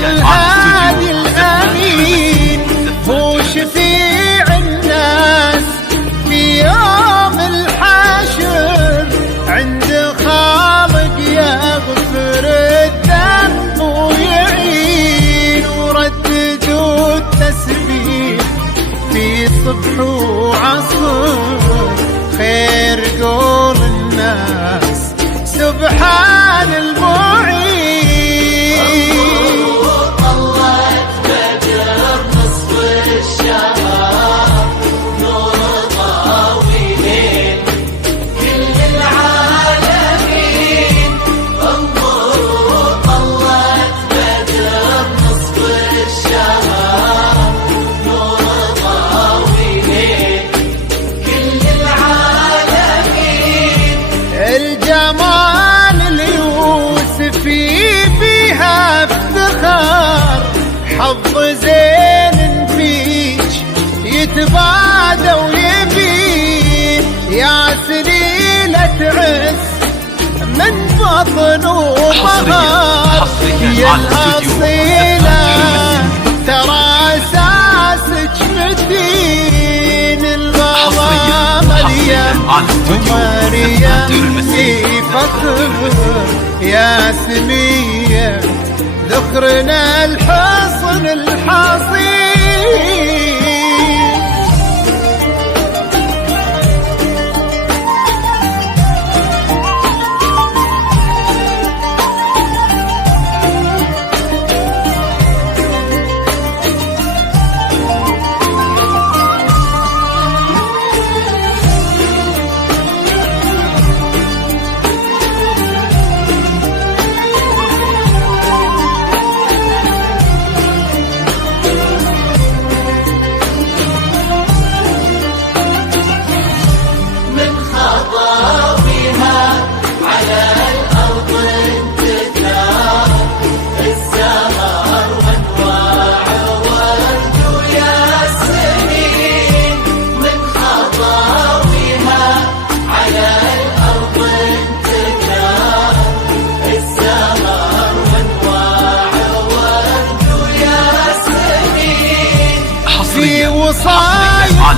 الهادي الأمين هو شفيع الناس في يوم الحشر، عند خالق يغفر الذنب ويعين، ورددوا التسبيح في صبح وعصر، خير قول الناس سبحان المعين. طلعت بدر نصف الشهر، نور طاويلين كل العالمين. انظروا طلعت بدر نصف الشهر، نور طاويلين كل العالمين. الجمال اليوسفي فيها افتخار، حظ زين فيك يتبادى ويبين، يا سليلة عز من بطن وظهر، يا الأصيلة ترى أساسك متين. البابا مريم ومريم في فخر، يا سمية ذكرنا الحصن الحصين. في وصايا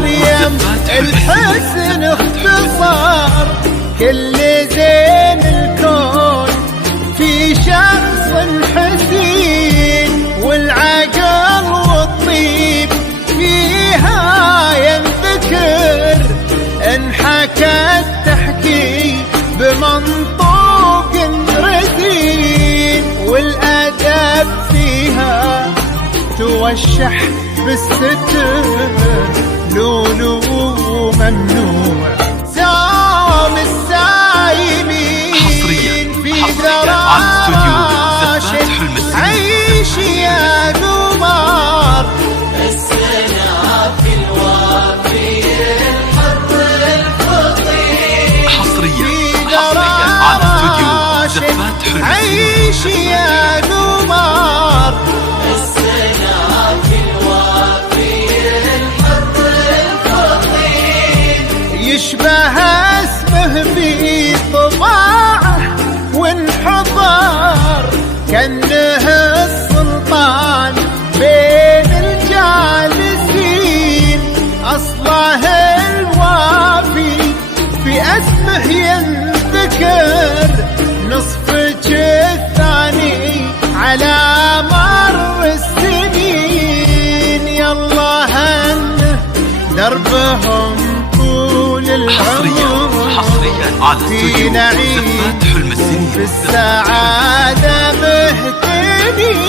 مريم الحسن اختصار، كل زين الكون في شخص حسين، والعقل والطيب فيها ينذكر، انحكت تحكي بمنطوق رزين، والأدب فيها توشح بالستر، لولو ممنوع سام السايمين في دراشة عيش يا قمر. السنة في الوافي الحر الفطير، في دراشة عيش يا قمر. يشبه اسمه في طباعه وانحضر، كأنه السلطان بين الجالسين، أصله الوافي في اسمه ينذكر، نصفك الثاني على مر السنين، يالله هنه دربهم حصريا على في نعيم في السعادة مهتدين.